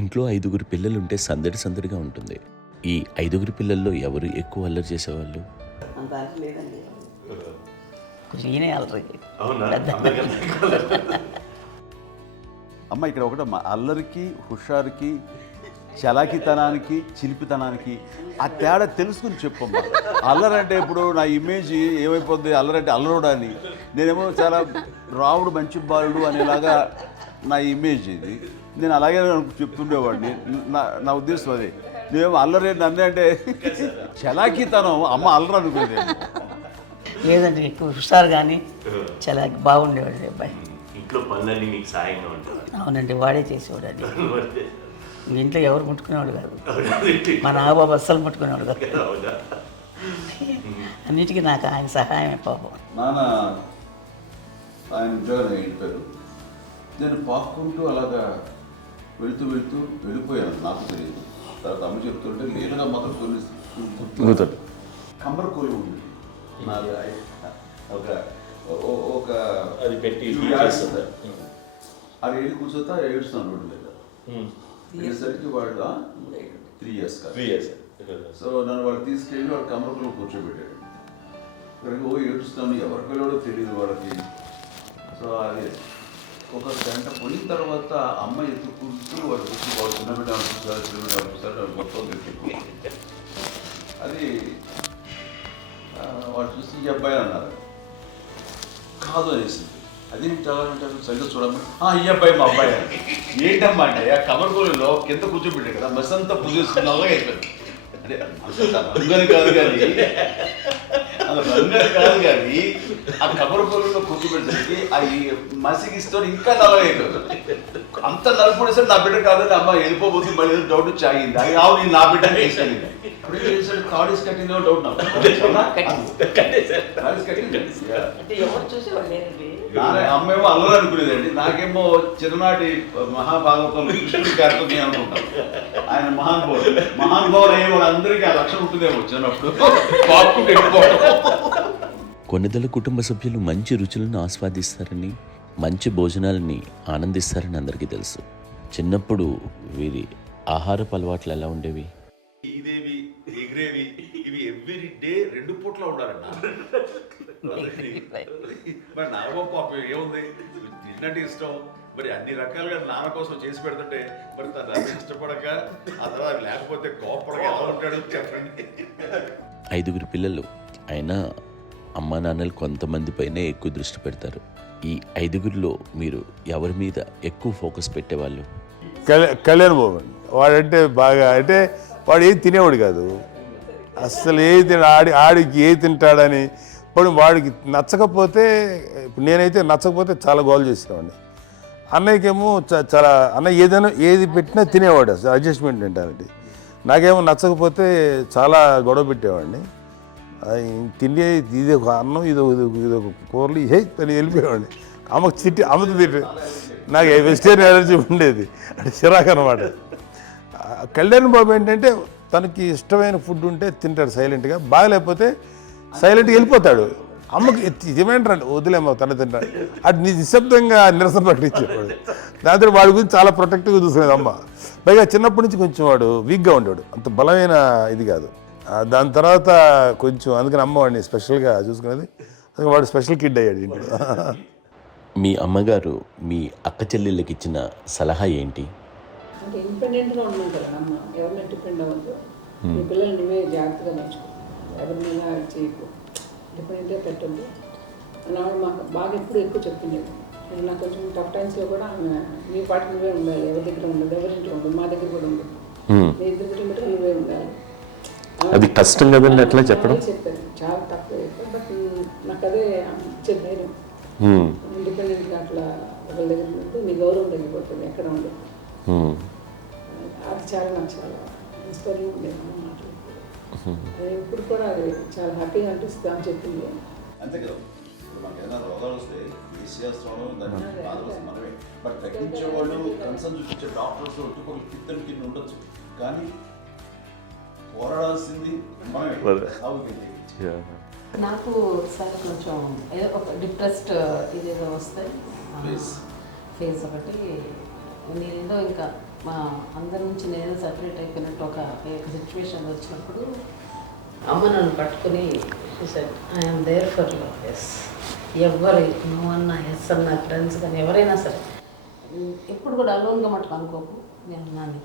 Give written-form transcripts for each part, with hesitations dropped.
ఇంట్లో 5గురు పిల్లలుంటే సందడి సందడిగా ఉంటుంది. ఈ 5గురు పిల్లల్లో ఎవరు ఎక్కువ అల్లరి చేసేవాళ్ళు? అంత అల్లరి లేదండి. ఈయనే అల్లరి. అమ్మ ఇక్కడ ఒకటమ్మా, అల్లరికి, హుషారుకి, చలాకితనానికి, చిలిపితనానికి ఆ తేడా తెలుసుకుని చెప్పమ్మా. అల్లరంటే ఇప్పుడు నా ఇమేజ్ ఏమైపోద్ది, అల్లరంటే అల్లరుడు అని, నేనేమో చాలా రావుడు మంచి బాలుడు అనేలాగా నా ఇమేజ్ ఇది. నేను అలాగే చెప్తుండేవాడిని. నా ఉద్దేశం అదే. నేనేమో అల్లరి నన్నే అంటే చలాకితనం, అమ్మ అల్లరు అనుకునేది. లేదండి, ఎక్కువ హుషారు కానీ చాలా బాగుండేవాడు అబ్బాయి. ఇంట్లో పనులన్నీ మీకు సాయంగా ఉంటాయి? అవునండి, వాడే చేసేవాడు అండి. ఇంట్లో ఎవరు ముట్టుకునేవాడు కాదు. మా నాగబాబు అస్సలు ముట్టుకునేవాడు కాదు. అన్నిటికీ నాకు ఆయన సహాయమే పాపం. నాన్న ఆయన ఉద్యోగం వెళ్ళిపోయారు. నేను పాక్కుంటూ అలాగా వెళుతూ వెళ్ళిపోయాను, నాకు తెలియదు. తర్వాత అమ్మ చెప్తుంటే లేదుగా మాత్రం కొన్ని కమ్మర కోలు ఉంది నాది. ఒక అది పెట్టి అది వెళ్ళి కూర్చోతా ఏడుస్తున్నాను రోడ్డు మీద. ఏసరికి వాడు 3 years సో నన్ను వాడు తీసుకెళ్ళి వాడు కమ్మరకులో కూర్చోబెట్టాడు. ఇక్కడికి ఏడుస్తాను, ఎవరికి వెళ్ళాడో తెలియదు వాళ్ళకి. సో అది ఒక గంట పోయిన తర్వాత అమ్మ ఎత్తుకుంటూ వాడు కూర్చో, వాడు చిన్నబిడ్డ అనిపిస్తారు మొత్తం ఎత్తుకు. అది వాడు చూసి ఈ అబ్బాయి అన్నారు. కాదు అనేసింది. అది చాలా అంటారు, సరిగ్గా చూడమ్మా, ఈ అబ్బాయి మా అబ్బాయి అని. ఏంటమ్మా అంటే ఆ కమర్గోళంలో కింద కూర్చోబెట్టాడు కదా, బస్ అంతా పూజేసుకుని అలాగే అయిపోయింది. అంటే రంగని కాదు కానీ ఆ కబరకోలంలో కూర్చోబెట్టడానికి ఆ మసిగిస్తూ ఇంకా నలగైపోయింది. అంత నలుపుడేసరి నా బిడ్డ కాదని అమ్మ వెళ్ళిపోబోతుంది. మళ్ళీ డౌట్ వచ్చి ఆగింది. అది ఆవు నేను నా బిడ్డని తీసుకెళ్ళింది. అప్పుడు ఏం చేశాడు, కాడీస్ కట్టిందో డౌట్ నాకు. అమ్మేమో అల్లరి అనుకునేదండి, నాకేమో చిన్ననాటి మహాభాగవతంలో కృష్ణుడి క్యారెక్టర్ అనుకుంటాను. ఆయన మహానుభావులు అయ్యే వాళ్ళందరికీ ఆ లక్షణం ఉంటుందేమో చిన్నప్పుడు. కొన్నిదల కుటుంబ సభ్యులు మంచి రుచులను ఆస్వాదిస్తారని, మంచి భోజనాలని ఆనందిస్తారని అందరికీ తెలుసు. చిన్నప్పుడు వీరి ఆహారపు అలవాట్లు ఎలా ఉండేవి? ఇదేవి ఎగిరేవి ఇవి ఎవ్రీ డే 2 పూట్ల ఉండాలండి. మరి నాగబాబు పాపం ఏముంది, తిన్నట్టు ఇష్టం. మరి అన్ని రకాలుగా నాన్న కోసం చేసి పెడుతుంటే మరి తను అది ఇష్టపడక ఆ తర్వాత లేకపోతే కోపడగా ఎలా ఉంటాడు చెప్పండి. 5గురు పిల్లలు అయినా అమ్మా నాన్నలు కొంతమంది పైనే ఎక్కువ దృష్టి పెడతారు. ఈ 5గురిలో మీరు ఎవరి మీద ఎక్కువ ఫోకస్ పెట్టేవాళ్ళు? కళ్యాణ్ బాబు అండి. వాడంటే బాగా, అంటే వాడు ఏది తినేవాడు కాదు అసలు. ఆడికి ఏది తింటాడని ఇప్పుడు వాడికి నచ్చకపోతే, ఇప్పుడు నేనైతే నచ్చకపోతే చాలా గోల్ చేసేవాడిని. అన్నయ్యకేమో చాలా, అన్నయ్య ఏది పెట్టినా తినేవాడు, అసలు అడ్జస్ట్మెంట్ తింటానండి. నాకేమో నచ్చకపోతే చాలా గొడవ పెట్టేవాడిని. తిండి ఇది ఒక అన్నం, ఇది ఒక కూరలు తను వెళ్ళిపోయేవాడిని. అమ్మకు అమ్మతో తిట్టి నాకు వెజిటేరియన్ ఎలర్జీ ఉండేది, అంటే చిరాకు అనమాట. కళ్యాణ్ బాబు ఏంటంటే తనకి ఇష్టమైన ఫుడ్ ఉంటే తింటాడు సైలెంట్గా, బాగలేకపోతే సైలెంట్గా వెళ్ళిపోతాడు. అమ్మకి ఏమంటారండి, వదిలేమో తన తింటాడు, అటు నిశ్శబ్దంగా నిరసన ప్రకటించేవాడు. దాంతో వాడి గురించి చాలా ప్రొటెక్టివ్గా చూసుకునేది అమ్మ. పైగా చిన్నప్పటి నుంచి కొంచెం వాడు వీక్గా ఉండేవాడు, అంత బలమైన ఇది కాదు. దాని తర్వాత కొంచెం అందుకని అమ్మ వాడిని స్పెషల్గా చూసుకునేది. వాడు స్పెషల్ కిడ్ అయ్యాడు ఇంట్లో. మీ అమ్మగారు మీ అక్క చెల్లెళ్ళకి ఇచ్చిన సలహా ఏంటి? అంటే ఇండిపెండెంట్గా ఉన్నాం కదా అమ్మ, ఎవరిని డిపెండ్ అవ్వద్దు, మీ పిల్లలు నువ్వే జాగ్రత్తగా నేర్చుకో, ఎవరినైనా చేయకు, డిపెండెంట్గా పెట్టద్దు అని ఆవిడ మాకు బాగా ఎప్పుడు ఎక్కువ చెప్తుండేది. నాకు కొంచెం టఫ్ టైమ్స్లో కూడా ఆమె నీ పాటు నువ్వే ఉండాలి, ఎవరి దగ్గర ఉండదు, ఎవరింట్లో ఉండదు, మా దగ్గర కూడా ఉండదు, నీ ఇద్దరు దగ్గర నువ్వే ఉండాలి. అది కష్టం కదండి అట్లా చెప్పడం? చెప్పారు, చాలా తక్కువ చెప్పారు. బట్ నాకు అదే ఇచ్చే ధైర్యం. ఇండిపెండెంట్గా అట్లా ఒకరి దగ్గర ఉంటే నీ గౌరవం తగ్గిపోతుంది, ఎక్కడ ఉండదు. అది చాలా నాకు చాలా ఇన్స్పైరింగ్ ఉండేది అమ్మ మాటలు. అది ఇప్పుడు కూడా అది చాలా హ్యాపీగా అనిపిస్తుంది అని చెప్పింది. అంతే కదా, మనకి ఏదైనా రోగాలు వస్తే చేసేస్తాము, దాన్ని మనమే. బట్ తగ్గించే వాళ్ళు, కన్సర్న్ చూపించే డాక్టర్స్ ఒక్కొక్క కిత్తలు కింద ఉండొచ్చు, కానీ పోరాడాల్సింది మనమే. నాకు సార్ కొంచెం ఏదో ఒక డిప్రెస్డ్ ఇదేదో వస్తాయి ఫేస్ ఒకటి, నేనేదో ఇంకా మా అందరి నుంచి నేను సపరేట్ అయిపోయినట్టు ఒక సిచ్యువేషన్ వచ్చినప్పుడు అమ్మ నన్ను పట్టుకుని I'm there for you. Yes, ఎవరు నువ్వు అన్నా ఎస్ అన్న ఫ్రెండ్స్ కానీ ఎవరైనా సరే ఎప్పుడు కూడా అలోన్గా మటుకు అనుకోకు, నేను ఉన్నాను.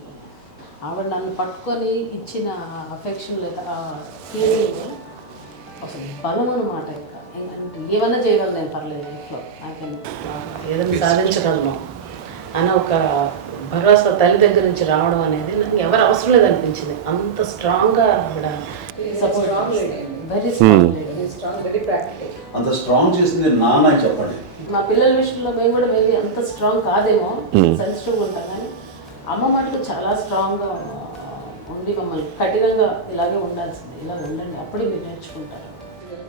ఆవిడ నన్ను పట్టుకొని ఇచ్చిన అఫెక్షన్ లేదా ఫీలింగ్ అసలు బలం అన్నమాట. ఇంకా ఏంటంటే ఏమైనా చేయగలను నేను, పర్లేదు లైఫ్లో నాకు ఏదైనా సాధించగలను అన్న ఒక భరోసా తల్లి దగ్గర నుంచి రావడం అనేది నాకు ఎవరు అవసరం లేదనిపించింది. అంత స్ట్రాంగ్గా ఆవిడ support, very strong, very practical. అంత స్ట్రాంగ్ చేసింది నాన్న అని చెప్పండి. మా పిల్లల విషయంలో మేము కూడా మేబీ అంత స్ట్రాంగ్ కాదేమో, సెన్సిటివ్గా ఉంటాం, కానీ అమ్మ మటుకు చాలా స్ట్రాంగ్గా ఉండి మమ్మల్ని కఠినంగా ఇలాగే ఉండాల్సింది, ఇలా ఉండండి అప్పుడే మీరు నేర్చుకుంటారు.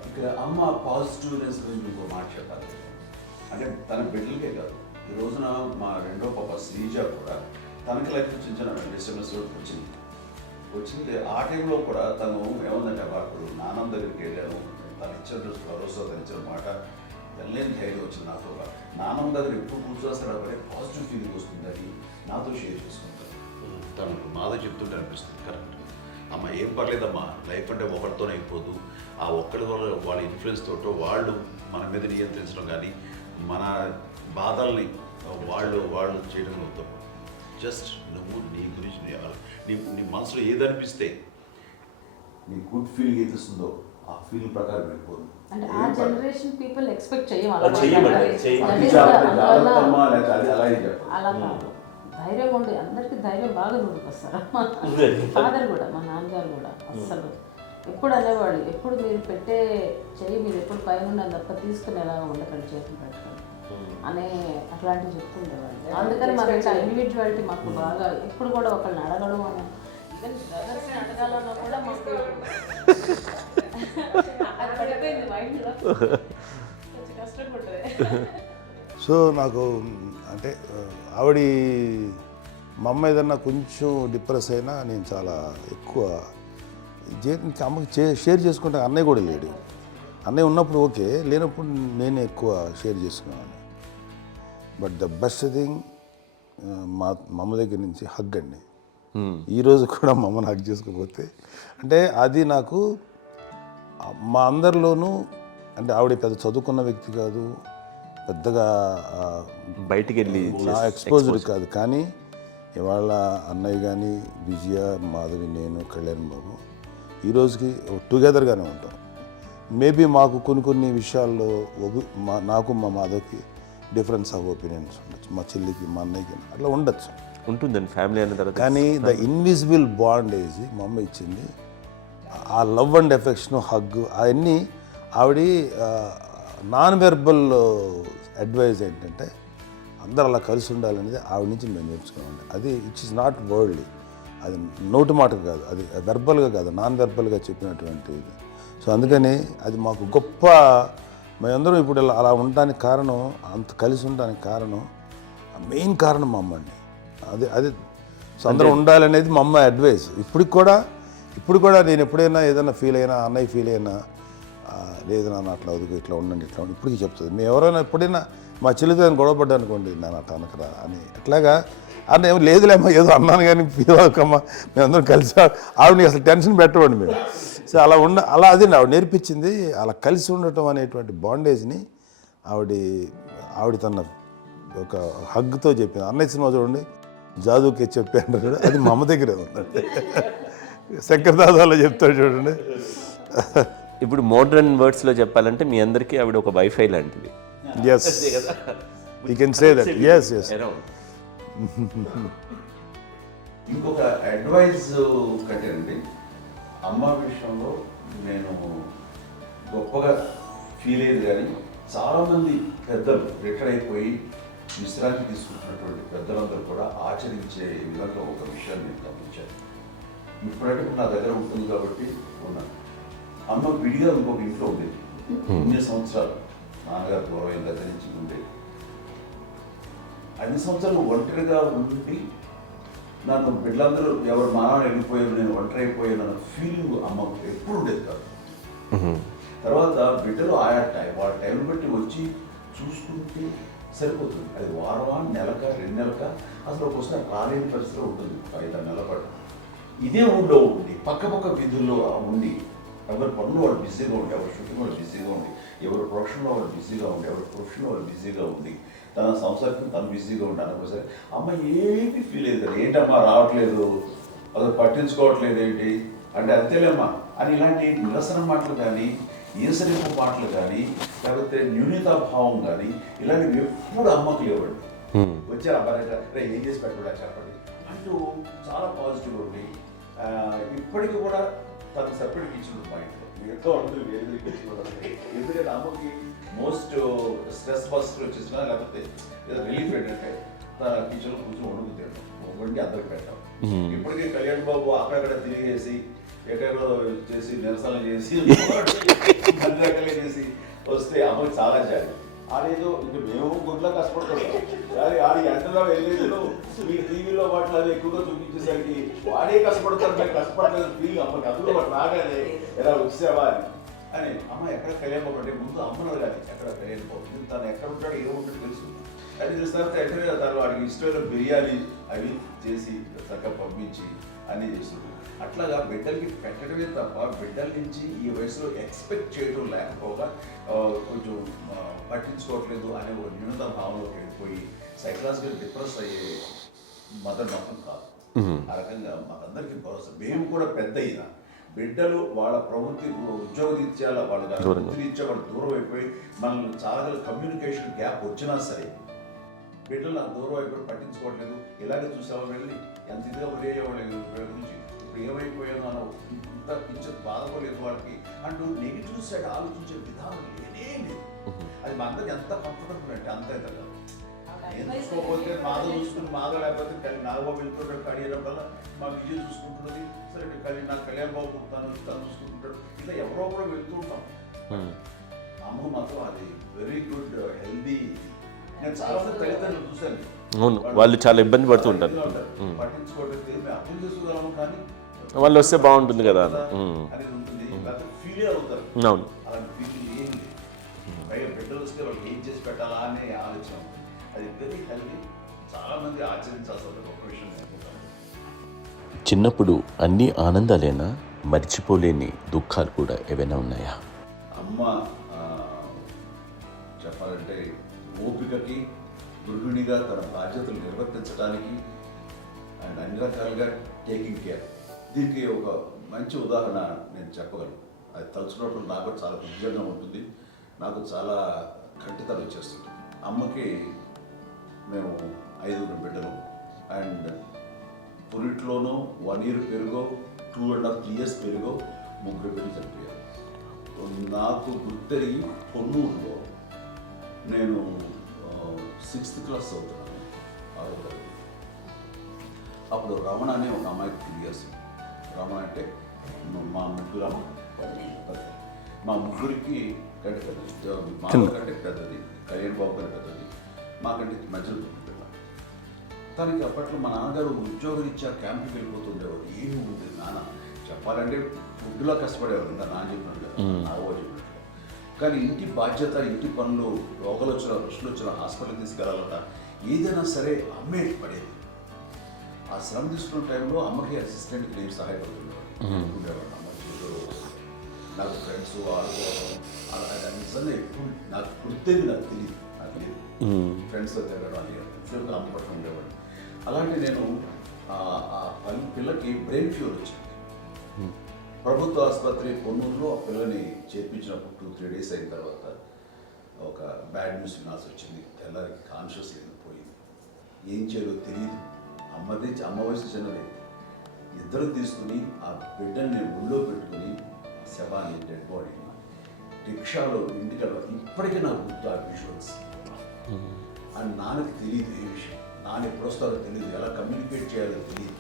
ఇక్కడ అమ్మ పాజిటివ్నెస్ గురించి ఇంకో మాట చెప్పాలి. అంటే తన బిడ్డలకే కాదు, ఈ రోజున మా రెండో పాప శ్రీజ కూడా తనకి లైఫ్ చిన్న చిన్న డిస్టర్బెన్స్ వచ్చింది. ఆ టైంలో కూడా తను ఏముందంటే అప్పుడు నాన్నమ్మ దగ్గరికి వెళ్ళాను, తను ఇచ్చిన భరోసా, తను ఇచ్చిన మాట వెళ్ళలేని ధైర్యం వచ్చింది నాతో. నాన్నమ్మ దగ్గర ఎప్పుడు కూర్చోస్తాడు అప్పుడే పాజిటివ్ ఫీలింగ్ వస్తుందని నాతో షేర్ చేసుకుంటాను. తను మాతో చెప్తుంటే అనిపిస్తుంది కరెక్ట్, అమ్మ ఏం పర్లేదమ్మా, లైఫ్ అంటే ఒకరితోనే అయిపోదు, ఆ ఒక్కడి వల్ల వాళ్ళ ఇన్ఫ్లుయెన్స్ తోటో వాళ్ళు మన మీద నియంత్రించడం కానీ మన బాధల్ని వాళ్ళు చేయడం అవుతాం. జస్ట్ నువ్వు నీ గురించి నీ మనసులో ఏదనిపిస్తే నీ గుడ్ ఫీలింగ్ ఏదిస్తుందో ఆ ఫీలింగ్ ప్రకారం వెళ్ళిపోదు. అంటే ఆ జనరేషన్ పీపుల్ ఎక్స్పెక్ట్ అలా కాదు, ధైర్యం ఉండి అందరికీ ధైర్యం బాగా నూరుకొస్తారు. ఫాదర్ కూడా, మా నాన్నగారు కూడా అస్సలు ఎప్పుడు అనేవాళ్ళు, ఎప్పుడు మీరు పెట్టే చెయ్యి మీరు ఎప్పుడు పైన తప్ప తీసుకుని ఎలా ఉండకండి, చేతులు పెట్టుకొని అనే అట్లాంటివి చెప్తుండేవాళ్ళు. అందుకని మాకు ఇండివిజువాలిటీ మాకు బాగా, ఎప్పుడు కూడా ఒకళ్ళని అడగడం అని, ఈవెన్ బ్రదర్స్ని అడగాలన్నా కూడా మాకు అది పడిపోయింది మైండ్లో, కొంచెం కష్టపడ్డది. సో నాకు అంటే ఆవిడ మా అమ్మ ఏదన్నా కొంచెం డిప్రెస్ అయినా నేను చాలా ఎక్కువ అమ్మకి షేర్ చేసుకుంటే, అన్నయ్య కూడా లేడు. అన్నయ్య ఉన్నప్పుడు ఓకే, లేనప్పుడు నేను ఎక్కువ షేర్ చేసుకున్నాను. బట్ ద బెస్ట్ థింగ్ మా అమ్మ దగ్గర నుంచి హగ్ అండి. ఈరోజు కూడా మా అమ్మని హగ్ చేసుకోకపోతే అంటే అది నాకు మా అందరిలోనూ, అంటే ఆవిడ పెద్ద చదువుకున్న వ్యక్తి కాదు, పెద్దగా బయటికి వెళ్ళి నా ఎక్స్పోజర్ కాదు, కానీ ఇవాళ అన్నయ్య కానీ విజయ, మాధవి, నేను, కళ్యాణ్ బాబు ఈ రోజుకి టుగెదర్గానే ఉంటాం. మేబీ మాకు కొన్ని విషయాల్లో నాకు మా మాధవ్కి డిఫరెన్స్ ఆఫ్ ఒపీనియన్స్ ఉండొచ్చు, మా చెల్లికి, మా అన్నయ్యకి అట్లా ఉండొచ్చు, ఉంటుందండి ఫ్యామిలీ అన్న తర్వాత. కానీ ద ఇన్విజిబుల్ బాండేజ్ మా అమ్మ ఇచ్చింది, ఆ లవ్ అండ్ ఎఫెక్షన్, హగ్, అవన్నీ ఆవిడ నాన్ వెర్బల్ అడ్వైజ్ ఏంటంటే అందరూ అలా కలిసి ఉండాలనేది ఆవిడ నుంచి మేము నేర్చుకోవాలి. అది ఇట్స్ ఇస్ నాట్ వర్డ్లీ, అది నోటి మాట కాదు, అది వెర్బల్గా కాదు, నాన్ వెర్బల్గా చెప్పినటువంటి ఇది. సో అందుకని అది మాకు గొప్ప, మేమందరం ఇప్పుడు అలా ఉండడానికి కారణం, అంత కలిసి ఉండడానికి కారణం, మెయిన్ కారణం మా అమ్మ అండి. అది సో అందరూ ఉండాలనేది మా అమ్మ అడ్వైస్. ఇప్పుడు కూడా నేను ఎప్పుడైనా ఏదైనా ఫీల్ అయినా, అన్నయ్య ఫీల్ అయినా, లేదు నాన్న అట్లా వదుకు, ఇట్లా ఉండండి, ఇట్లా ఉండి, ఇప్పటికీ చెప్తుంది. మేము ఎవరైనా ఎప్పుడైనా మా చెల్లితో గొడవపడ్డా అనుకోండి, నేను అట్లా అనకరా అని, అట్లాగా అన్న ఏమో లేదులేమ్మా, ఏదో అన్నాను కానీ ఫీల్ అవ్వకమ్మా, మేమందరం కలిసి ఆవిడని అసలు టెన్షన్ పెట్టవండి మేము. సో అలా అది ఆవిడ నేర్పించింది, అలా కలిసి ఉండటం అనేటువంటి బాండేజ్ని ఆవిడ తన ఒక హగ్తో చెప్పింది. అన్నయ్య సినిమా చూడండి, జాదూకే చెప్పాను చూడండి, అది మా అమ్మ దగ్గరే ఉందండి. శంకర్ దాదాలో చెప్తాడు చూడండి. ఇప్పుడు మోడ్రన్ వర్డ్స్లో చెప్పాలంటే మీ అందరికీ ఆవిడ ఒక వైఫై లాంటిది. Yes, you can say that. Yes. ఇంకొక అడ్వైజ్ కట్టండి, అమ్మ విషయంలో నేను గొప్పగా ఫీల్ అయ్యేది, కానీ చాలామంది పెద్దలు రిటైర్ అయిపోయి విశ్రాంతి తీసుకుంటున్నటువంటి పెద్దలందరూ కూడా ఆచరించే విధంగా ఒక విషయాన్ని నేను గమనించాను. ఇప్పుడంటే నా దగ్గర ఉంటుంది కాబట్టి ఉన్నాను. అమ్మ విడిగా ఇంకొక ఇంట్లో ఉండేది, 9 సంవత్సరాలు నాన్నగారు గౌరవం దగ్గర నుంచి ఉండేది. 5 సంవత్సరాలు ఒంటరిగా ఉండి నన్ను బిడ్డలందరూ ఎవరు మానవుని వెళ్ళిపోయారు, నేను ఒంటరి అయిపోయాను అన్న ఫీలింగ్ అమ్మకు ఎప్పుడు ఉండేది కాదు. తర్వాత బిడ్డలు వాళ్ళ టైంని బట్టి వచ్చి చూసుకుంటూ సరిపోతుంది. అది వారమా, నెలక, 2 నెలక, అసలు ఒకసారి రాలేని పరిస్థితిలో ఉంటుంది 5-6 నెలల పాటు. ఇదే ఊళ్ళో ఉండి పక్క విధుల్లో ఉండి ఎవరి పనులు వాళ్ళు బిజీగా ఉండి, ఎవరి షూటింగ్ వాళ్ళు బిజీగా ఉండి, ఎవరి ప్రొఫెషన్లో వాళ్ళు బిజీగా ఉండి, ఎవరి ప్రొఫెషన్లో వాళ్ళు బిజీగా ఉండి, తన సంసారం తను బిజీగా ఉంటాను అనుకోసరి అమ్మ ఏమీ ఫీల్ అయ్యేది కదా, ఏంటమ్మా రావట్లేదు, అసలు పట్టించుకోవట్లేదు ఏంటి అంటే అంతేలేమ్మా అని ఇలాంటి నిరసన మాటలు కానీ, ఈసరింపు మాటలు కానీ, లేకపోతే న్యూనతాభావం కానీ ఇలాంటివి ఎప్పుడు అమ్మకు లేవండి. వచ్చారు అబ్బాయి ఏం చేసి పెట్టడా చెప్పండి అంటూ చాలా పాజిటివ్ ఉండి ఇప్పటికీ కూడా తను సపరేట్ కిచెన్ మా ఇంట్లో మిగతా అందరూ వేరే కిచెన్. ఎందుకంటే అమ్మకి మోస్ట్ స్ట్రెస్ బస్టర్ వచ్చేసినా లేకపోతే రిలీఫ్ ఏంటంటే తన కిచెన్లో కూర్చొని వండుకు వండి అందరికి పెట్టాం. ఇప్పటికీ కళ్యాణ్ బాబు అక్కడక్కడ తిరిగేసి ఎక్కడో చేసి నిరసనలు చేసి అన్ని రకాలుగా చేసి వస్తే అమ్మకి చాలా జాలి. ఆడేదో ఇంక మేము గుడ్లో కష్టపడుతున్నాం కానీ ఆడి ఎంతలో వెళ్ళేదో మీ టీవీలో వాటిలో అది ఎక్కువగా చూపించేసరికి వాడే కష్టపడతారు, మేము కష్టపడలేదు ఫీల్ అమ్మకి. అందులో వాడు రాగానే ఎలా వచ్చావా అని అమ్మ ఎక్కడ కళ్యాణ్ బాబు అంటే ముందు అమ్మను కానీ ఎక్కడ కళ్యాణ్ బాబు తను ఎక్కడ ఉంటాడో ఏముంటుందో తెలుసు. అది తెలిసిన తర్వాత ఎక్కడ తను వాడికి ఇష్టమైన బిర్యానీ అవి చేసి చక్కగా పంపించి అన్నీ చేస్తుంది. అట్లాగా బిడ్డలకి పెట్టడమే తప్ప బిడ్డల నుంచి ఈ వయసులో ఎక్స్పెక్ట్ చేయడం లేకపోగా కొంచెం పట్టించుకోవట్లేదు అనే ఒక న్యూనత భావనలోకి వెళ్ళిపోయి సైకలాజికల్ డిప్రెస్ అయ్యే మదర్ మాత్రం కాదు. ఆ రకంగా మాకందరికీ భరోసా. మేము కూడా పెద్ద అయినా బిడ్డలు వాళ్ళ ప్రవృత్తి ఉద్యోగరీత్యాల వాళ్ళు వృత్తిరీత్యా వాళ్ళు దూరం అయిపోయి మనల్ని చాలా కమ్యూనికేషన్ గ్యాప్ వచ్చినా సరే బిడ్డలు నాకు దూరం అయిపోయి పట్టించుకోవట్లేదు. ఇలాగే చూసావా వెళ్ళి ఎంత ఇదిగా వదిలేయేవాళ్ళు గురించి ఇప్పుడు ఏమైపోయాను అన్న ఇంత కించెం బాధపడలేదు వాళ్ళకి అంటూ నెగిటివ్ సైడ్ ఆలోచించే విధానం లేనే లేదు. అది మా అందరికి ఎంత కంఫర్టబుల్ అంటే అంత కదా. నేర్చుకోకపోతే మాధవ చూసుకుని మాధవ లేకపోతే నాగబాబు వెళ్తుంటాడు కడియడం వల్ల మా విజయ్ చూసుకుంటున్నది సరే నాకు కళ్యాణ్ బాబు తను చూసుకుంటాడు. ఇట్లా ఎవరో కూడా వెళ్తూ ఉంటాం. అమ్మ మాత్రం అది వెరీ గుడ్ హెల్దీ. నేను చాలా మంది తల్లిదండ్రులు చూశాను, అవును, వాళ్ళు చాలా ఇబ్బంది పడుతూ ఉంటారు. పట్టించుకోవట్లేదు, మేము అర్థం చేసుకోగలము కానీ వాళ్ళు వస్తే బాగుంటుంది కదా అనేది ఉంటుంది. ఫీల్ అవుతారు. అవును, అలాంటి ఫీలింగ్ ఏం లేదు. పైగా బిడ్డలు వస్తే వాళ్ళకి ఏం చేసి పెట్టాలా అనే ఆలోచన. అది వెరీ హెల్దీ. చాలా మంది ఆచరించాల్సిన గొప్ప విషయం అనుకుంటాను. చిన్నప్పుడు అన్ని ఆనందాలేనా, మర్చిపోలేని దుఃఖాలు కూడా ఏవైనా ఉన్నాయా? అమ్మ చెప్పాలంటే ఓపికకి, గృహిణిగా తన బాధ్యతలు నిర్వర్తించడానికి అండ్ అన్ని రకాలుగా టేకింగ్ కేర్. దీనికి ఒక మంచి ఉదాహరణ నేను చెప్పగలను. అది తలుచుకోవడం నాకు చాలా ఉద్యోగంగా ఉంటుంది, నాకు చాలా కంటితలు వచ్చేస్తుంది. అమ్మకి మేము 5 బిడ్డలు అండ్ పురిట్లోనూ 1 year పెరుగో 2.5 years పెరుగో 3 బిడ్డలు చనిపోయారు. నాకు గుర్తెరిగి పొన్నూరులో నేను 6th class చదువుతున్నాను, 6వ తరగతి. అప్పుడు రమణ అనే ఒక అమ్మాయికి 2 years. రమణ అంటే మా ముగ్గురు మా ముగ్గురికి కంటే పెద్దది, మా కంటే పెద్దది, కళ్యాణ్ బాబు కంటే పెద్దది, మాకంటే మధ్యలో పిల్ల. తనకి అప్పట్లో మా నాన్నగారు ఉద్యోగరీత్యా క్యాంపుకి వెళ్ళిపోతుండేవారు. ఏమి ఉండేది నాన్న చెప్పాలంటే ఫుడ్లో కష్టపడేవారు, ఇంకా నాన్న చెప్పినట్టు నాగో చెప్పినట్టు. కానీ ఇంటి బాధ్యత, ఇంటి పనులు, రోగాలు వచ్చిన రుషులు వచ్చిన హాస్పిటల్కి తీసుకెళ్ళాలట ఏదైనా సరే అమ్మే పడేది. ఆ శ్రమ తీసుకున్న టైంలో అమ్మకి అసిస్టెంట్కి నేను సహాయపడుతుండేవాడు ఉండేవాడు. అమ్మ నాకు ఫ్రెండ్స్ ఆడుకోవడం అది నిజంగా ఎప్పుడు నాకు గుర్తేది నాకు తెలియదు. ఫ్రెండ్స్తో తిరగడం అది సేపు అమ్మ పట్ల ఉండేవాడు. అలాంటి నేను ఆ పిల్లకి బ్రెయిన్ ఫ్యూర్ వచ్చింది. ప్రభుత్వ ఆసుపత్రి పొన్నూరులో ఆ పిల్లని చేర్పించినప్పుడు 2-3 days అయిన తర్వాత ఒక బ్యాడ్ న్యూస్ వినాల్సి వచ్చింది. తెల్లారికి కాన్షియస్ పోయింది. ఏం చేయాలో తెలియదు. అమ్మ వయసు చిన్నది. ఇద్దరు తీసుకుని ఆ బిడ్డల్ని ఒళ్ళో పెట్టుకుని శవాన్ని, డెడ్ బాడీని రిక్షాలో ఇంటికి ఇప్పటికీ నాకు గుర్తు ఆ విజువల్స్. అండ్ నాన్నకి తెలియదు ఏ విషయం, నాన్న ఎప్పుడు వస్తారో తెలియదు, ఎలా కమ్యూనికేట్ చేయాలో తెలియదు.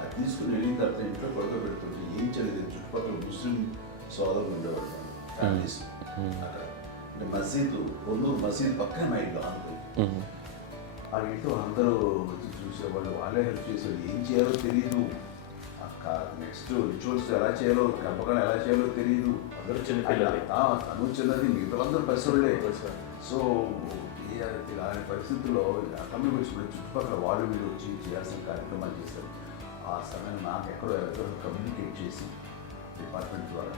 అది తీసుకుని వెళ్ళిన తర్వాత ఇంట్లో పడుకోబెడుతుంటే ఏం చేయలేదు. చుట్టుపక్కల ముస్లిం సోదరులు ఉండేవాళ్ళు, ఫ్యామిలీస్ అక్కడ. అంటే మసీదు, పొన్నూరు మసీదు పక్కన మా ఇంట్లో అనుకుంది. ఆ ఇంట్లో అందరూ వచ్చి చూసేవాళ్ళు, వాళ్ళే హెల్ప్ చేసేవాళ్ళు. ఏం చేయాలో తెలియదు నెక్స్ట్ రిచువల్స్ ఎలా చేయాలో, గర్భకాండం ఎలా చేయాలో తెలియదు. అందరూ చిన్నపిల్లలే. తను చిన్నది, మిగతాలందరూ పసివాళ్ళే. సో ఇలాంటి పరిస్థితుల్లో కమ్యూనిటీ వచ్చినప్పుడు చుట్టుపక్కల వాళ్ళు వీళ్ళు వచ్చి చేయాల్సిన కార్యక్రమాలు చేశారు. ఆ సమయంలో నాకు ఎక్కడో కమ్యూనికేట్ చేసి డిపార్ట్మెంట్ ద్వారా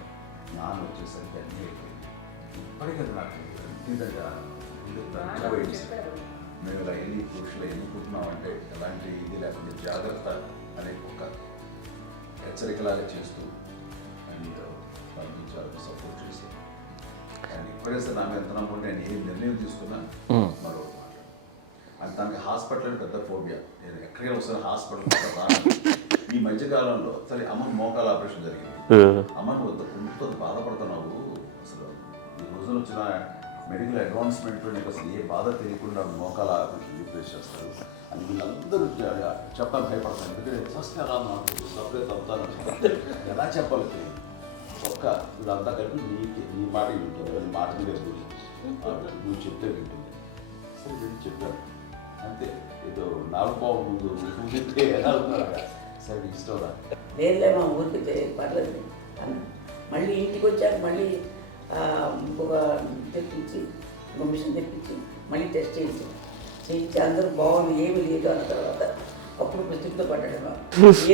నాన్న వచ్చేసరికి అన్నీ అయిపోయింది. ఇప్పటికీ నాకు ఇంటిదగ్గర మేము ఇలా ఎన్ని పురుషులు ఎన్నుకుంటున్నామంటే ఎలాంటి ఇది లేకుండా జాగ్రత్త అనే ఒక హెచ్చరికలాగా చేస్తూ అండ్ పంపించాలని సపోర్ట్ చేసి అండ్ ఇప్పుడైతే నా మీద ఎంత నమ్ముకుంటే నేను ఏ నిర్ణయం తీసుకున్నా మరో అండ్ తనకి హాస్పిటల్ పెద్ద ఫోబియా. నేను ఎక్కడికైనా ఒకసారి హాస్పిటల్ ఈ మధ్యకాలంలో సరే అమ్మ మోకాల ఆపరేషన్ జరిగింది. అమ్మ నువ్వు కొంత బాధపడుతున్నావు, అసలు ఈ రోజున వచ్చిన మెడికల్ అడ్వాన్స్మెంట్లో నీకు అసలు ఏ బాధ తెలియకుండా మోకాల ఆపరేషన్ రీప్లేస్ చేస్తారు అని వీళ్ళందరూ చెప్పాలి భయపడతాను. ఎందుకంటే ఫస్ట్ ఎలా నాకు సపరేట్ అవుతాను, ఎలా చెప్పాలి తెలియదు. ఒక్క వీళ్ళంతా కలిపి నీ మాట వింటుంది, వాళ్ళ మాట మీద నువ్వు చెప్తే వింటుంది. సరే నేను చెప్పాను అంతే, ఏదో నాలుగు పావు ముందు చెప్తే ఎలా అవుతున్నారా, సరే ఇష్టం రా. లేదులే మా ఊరికి పర్లేదు అన్న. మళ్ళీ ఇంటికి వచ్చాక మళ్ళీ ఇంకొక తెప్పించి ఇంకో మిషన్ తెప్పించి మళ్ళీ టెస్ట్ చేయించి అందరూ బాగుంది ఏమీ లేదు అన్న తర్వాత అప్పుడు పుస్తకంతో పడ్డాడు.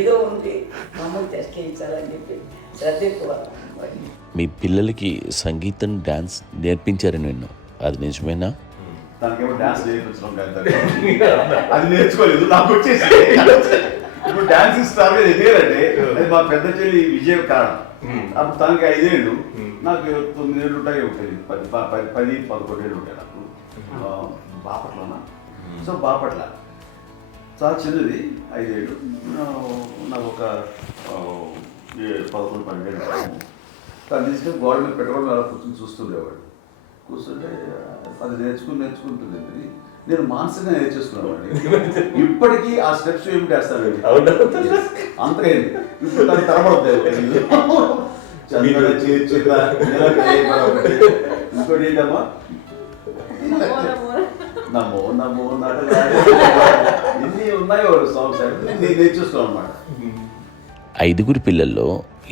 ఏదో ఉంది మామూలు టెస్ట్ చేయించాలని చెప్పి శ్రద్ధ ఎక్కువ. మీ పిల్లలకి సంగీతం, డాన్స్ నేర్పించారని విన్నాం, అది నిజమేనా? తనకేమో డాన్స్ నేర్పించడం అది నేర్చుకోలేదు, నాకు వచ్చేసి ఇప్పుడు డాన్స్ స్టార్ ఎదిగారంటే అది మా పెద్ద చెల్లి విజయం కారణం. అప్పుడు తనకి 5 ఏళ్ళు, నాకు 9 ఏళ్ళు ఉంటాయి, 10-11 ఏళ్ళు ఉంటాయి నాకు. బాపట్లనా, సో బాపట్ల చాలా చిన్నది, 5 ఏళ్ళు. నాకు ఒక 11-12 ఏళ్ళు. తను తీసుకొని గోడ మీద పెట్టుకోవడం అలా కూర్చొని చూస్తుండేవాడు. కూర్చుంటే అది నేర్చుకుంటుంది. నేను మానసికంగా నేర్చేసుకున్నామండి. ఇప్పటికీ ఆ స్టెప్స్ ఏమిటి వేస్తాను అంతేంది. ఇప్పుడు దాన్ని తరబడతాయి. ఇంకోటి ఏంటమ్మా, నమో నమో ఎన్ని ఉన్నాయో సాంగ్స్ నేను నేర్చేస్తున్నాను అన్నమాట. 5 పిల్లల్లో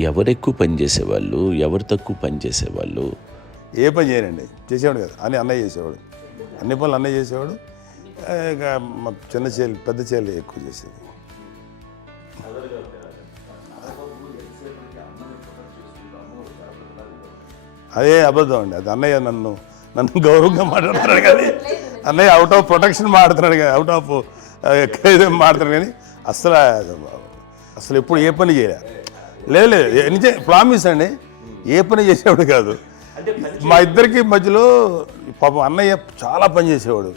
ఎవరు ఎక్కువ పని చేసేవాళ్ళు, ఎవరు తక్కువ పని చేసేవాళ్ళు? ఏ పని చేయనండి, చేసేవాడు కదా అని అన్నయ్య చేసేవాడు, అన్ని పనులు అన్నయ్య చేసేవాడు. ఇక మా చిన్న చెల్లి పెద్ద చెల్లి ఎక్కువ చేసేది. అదే అబద్ధం అండి, అది అన్నయ్య నన్ను గౌరవంగా మాట్లాడుతున్నాడు కానీ అన్నయ్య అవుట్ ఆఫ్ ప్రొటెక్షన్ మాట్లాడుతున్నాడు కానీ, అవుట్ ఆఫ్ మాట్లాడుతున్నాడు కానీ అసలు ఎప్పుడు ఏ పని చేయలే. లేదు నిజం ప్రామిస్ అండి, ఏ పని చేసేవాడు కాదు. మా ఇద్దరికి మధ్యలో పాపం అన్నయ్య చాలా పని చేసేవాడు.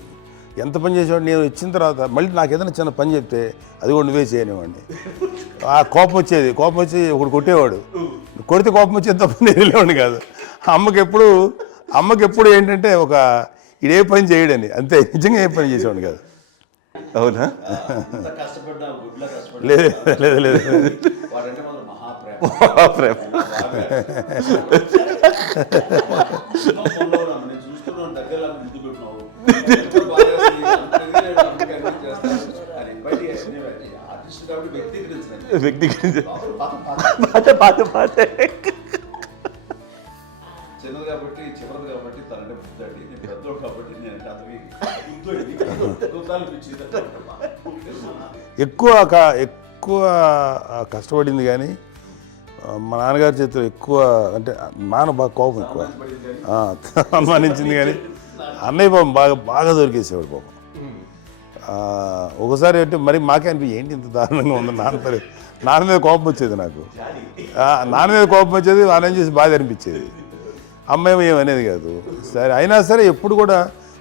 ఎంత పని చేసేవాడు, నేను ఇచ్చిన తర్వాత మళ్ళీ నాకు ఏదైనా చిన్న పని చెప్తే అది కూడా నువ్వే చేయనివ్వండి. ఆ కోపం వచ్చి ఒకడు కొట్టేవాడు, కొడితే కోపం వచ్చేది తప్ప నేను వెళ్ళేవాడిని కాదు. అమ్మకి ఎప్పుడు ఏంటంటే ఒక ఇదే పని చేయడని, అంతే, నిజంగా ఏ పని చేసేవాడిని కాదు. అవునా? లేదు మహాప్రేమ. చిన్నది కాబట్టి చివరిది కాబట్టి తనంటే బుద్ధండి, నేను పెద్దోడు కాబట్టి నేను ఎక్కువ కష్టపడింది కానీ మా నాన్నగారి చేతిలో ఎక్కువ, అంటే నాన్న బాగా కోపం ఎక్కువ అనుమానించింది కానీ అన్నయ్య పాపం బాగా దొరికేసేవాడు పాపం. ఒకసారి అంటే మరి మాకే అనిపి ఏంటి ఇంత దారుణంగా ఉంది నాన్న మీద కోపం వచ్చేది నాకు. నాన్న మీద కోపం వచ్చేది, ఆయన చేసి బాధ అనిపించేది. అమ్మాయి ఏమనేది కాదు. సరే అయినా సరే ఎప్పుడు కూడా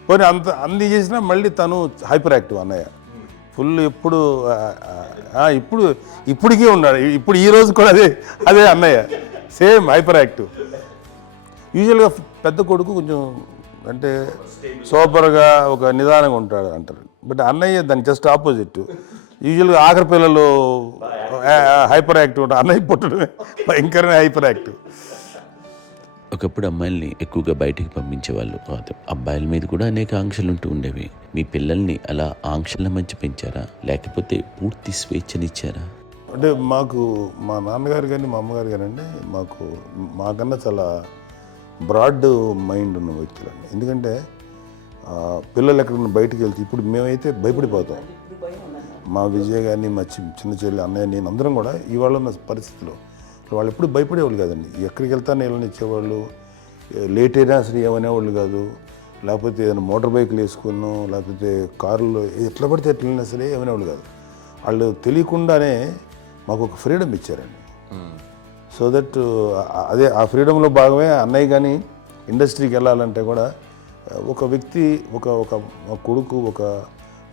పోనీ అన్ని చేసినా మళ్ళీ తను హైపర్ యాక్టివ్ అన్నయ్య ఫుల్. ఇప్పటికీ ఉన్నాడు, ఇప్పుడు ఈ రోజు కూడా అదే అన్నయ్య సేమ్ హైపర్ యాక్టివ్. యూజువల్గా పెద్ద కొడుకు కొంచెం అంటే సూపర్గా ఒక నిదానంగా ఉంటాడు అంటారు, బట్ అన్నయ్య దాని జస్ట్ ఆపోజిట్. యూజువల్గా ఆఖరి పిల్లలు హైపర్ యాక్టివ్ ఉంటారు, అన్నయ్య పుట్టడమే భయంకరమైన హైపర్ యాక్టివ్. ఒకప్పుడు అమ్మాయిల్ని ఎక్కువగా బయటికి పంపించేవాళ్ళు, అబ్బాయిల మీద కూడా అనేక ఆంక్షలు ఉంటూ ఉండేవి. మీ పిల్లల్ని అలా ఆంక్షల మధ్య పెంచారా, లేకపోతే పూర్తి స్వేచ్ఛనిచ్చారా? అంటే మాకు మా నాన్నగారు కానీ మా అమ్మగారు కానండి మాకన్నా చాలా బ్రాడ్ మైండ్ ఉన్న వ్యక్తులండి. ఎందుకంటే పిల్లలు ఎక్కడన్నా బయటకు వెళ్తే ఇప్పుడు మేమైతే భయపడిపోతాం. మా విజయ్ కానీ మా చిన్న చెల్లి అన్నయ్య నేను అందరం కూడా ఇవాళ ఉన్న పరిస్థితిలో వాళ్ళు ఎప్పుడు భయపడేవాళ్ళు కాదండి. ఎక్కడికి వెళ్తాను వెళ్ళనిచ్చేవాళ్ళు, లేట్ అయినా అసలు ఏమనేవాళ్ళు కాదు. లేకపోతే ఏదైనా మోటార్ బైక్లు వేసుకున్నాం, లేకపోతే కారులో ఎట్లా పడితే ఎట్లయినా సరే ఏమనేవాళ్ళు కాదు. వాళ్ళు తెలియకుండానే మాకు ఒక ఫ్రీడమ్ ఇచ్చారండి. సో దట్ అదే ఆ ఫ్రీడంలో భాగమే అన్నయ్య కానీ ఇండస్ట్రీకి వెళ్ళాలంటే కూడా ఒక వ్యక్తి ఒక కొడుకు ఒక